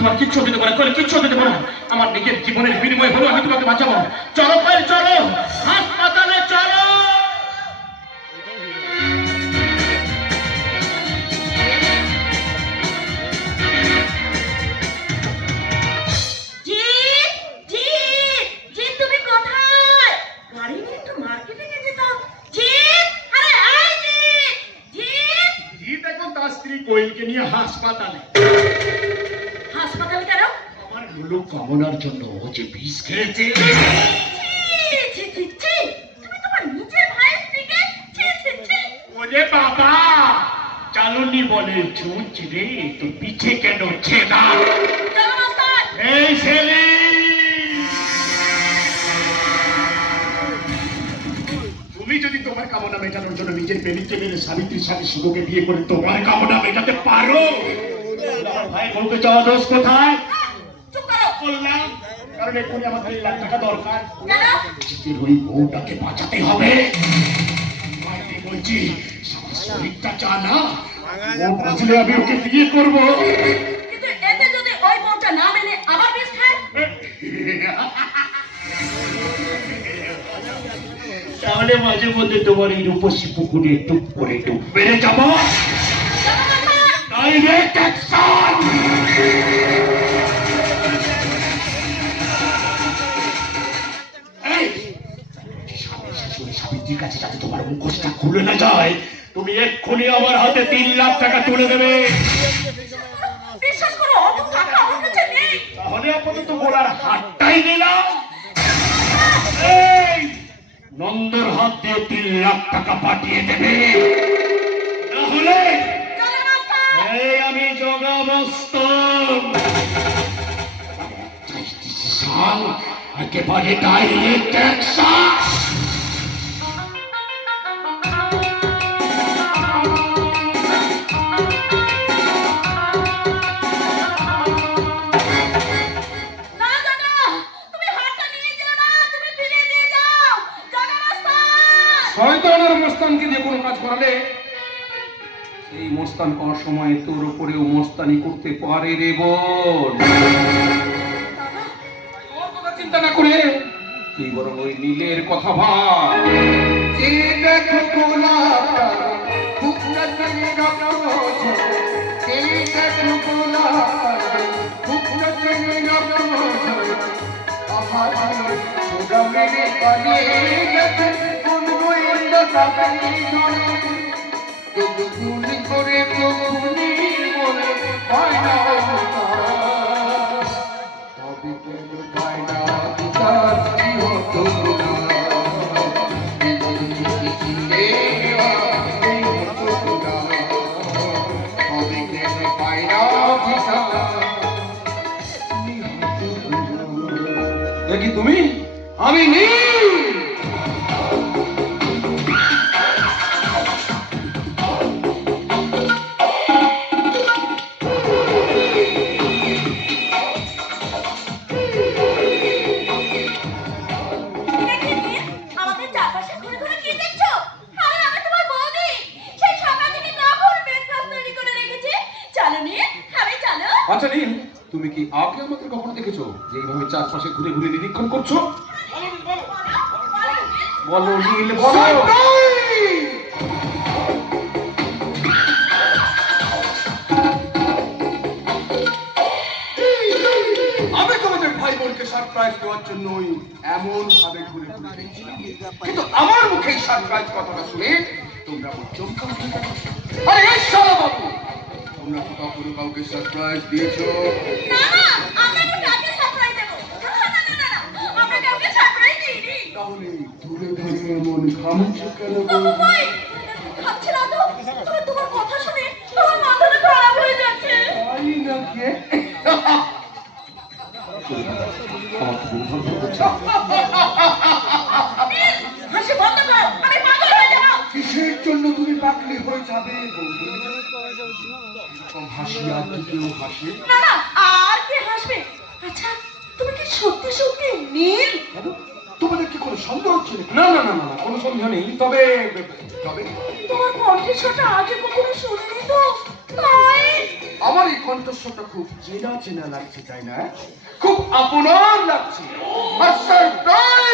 তোমার কিচ্ছু দিতে পারে, কিচ্ছু দিতে পারো। আমার নিজের জীবনের বিনিময় হলো আমি তোমাকে বাঁচাবো। চলো ভাই চলো, হাসপাতালে চলো। কোয়েলকে নিয়ে হাসপাতালে। হাসপাতালে কেন? আমার লুলু কামনার জন্য ও যে বিষ খেয়েছে। তুমি তোমার নিজের ভাইয়ের দিকে ওরে বাবা, চালনি বলে ছুঁচ রে, তো পিছে কেন ছেনা? এই ছেলে, তুমি যদি তোমার কামনা মেটানোর জন্য নিজের প্রেমিককে মেরে সাবিত্রীর সাথে শুভকে বিয়ে করে তোমার কামনা মেটাতে পারো, ভাই বলতে চাওয়া দোষ কোথায়? বললাম কারণ এক্ষুনি আমার 3 লাখ টাকা দরকার। নিজের ওই বউটাকে বাঁচাতে হবে। মাইনে বলছি শরীরটা চা না, ও বুঝলে আমি ওকে বিয়ে করবো। কিন্তু এতে যদি ওই বউটা না মেনে আবার বিষ খায়, তাহলে মাঝে মধ্যে তোমার এই রূপসী পুকুরে টুপ করে টুপ মেরে যাবো। Direct action. সাবিত্রীর কাছে যাতে তোমার মুখোশটা খুলে না যায়, তুমি এক্ষুনি আমার হাতে 3 লাখ টাকা তুলে দেবে। বিশ্বাস করো অত টাকা আমার কাছে নেই। তাহলে আপাতত বলার হাতটাই দিলাম। নন্দর হাত দিয়ে 3 লাখ টাকা পাঠিয়ে দেবে, তাহলে আমি জগামস্তক একেবারে ডাইরেক্ট অ্যাকশন। শয়তানের মস্তানকে দিয়ে কোনো কাজ করালে এই মস্তান করার সময় তোর উপরেও মস্তানি করতে পারে রে বোন। ওর কথা চিন্তা না করে তুই বরং ওই নীলের কথা ভাব। দেখি তুমি, আমি নেই। আচ্ছা নীল, তুমি কি আগে আমাকে কখনো দেখেছো যে এইভাবে চারপাশে ঘুরে ঘুরে নিরীক্ষণ করছো? বলো নীল, বলো। আমি তোমাদের ভাই বোনকে সারপ্রাইজ দেওয়ার জন্যই এমন ভাবে ঘুরে ঘুরে দেখছিলাম, কিন্তু আমার মুখে সারপ্রাইজ কথাটা শুনে তোমরা চমকা উঠে গেল। আরে এই শালা বাবু, তোমরা তো কখনো কাউকে সারপ্রাইজ দিয়েছো? না না, আমরা কাউকে সারপ্রাইজ দেব না। না না না, আমরা কাউকে সারপ্রাইজ দিইনি। তাহলে দূরে দাঁড়িয়ে এমন খামোশ কেন? ভাই খাচ্ছে না তো? তোমার কথা শুনে তোমার মাথাটা খারাপ হয়ে যাচ্ছে। তাই নাকি? হাসি বন্ধ করো, আমি পাগল হয়ে যাব। কিসের জন্য তুমি পাগলি হয়ে যাবে? হাসি আর কি কেউ হাসে? না না, আর কে হাসবে? আচ্ছা তুমি কি সত্যি সত্যি নীল? তোমাদের কি কোনো সন্দেহ হচ্ছে? না না না না, কোনো সন্দেহ নেই। তবে তোমার কণ্ঠস্বরটা আগে কখনো শুনিনি তো, তাই আমার এই কণ্ঠস্বর কণ্ঠস্বরটা খুব চেনা চেনা লাগছে, তাই না? খুব আপনার লাগছে। আর সারপ্রাইজ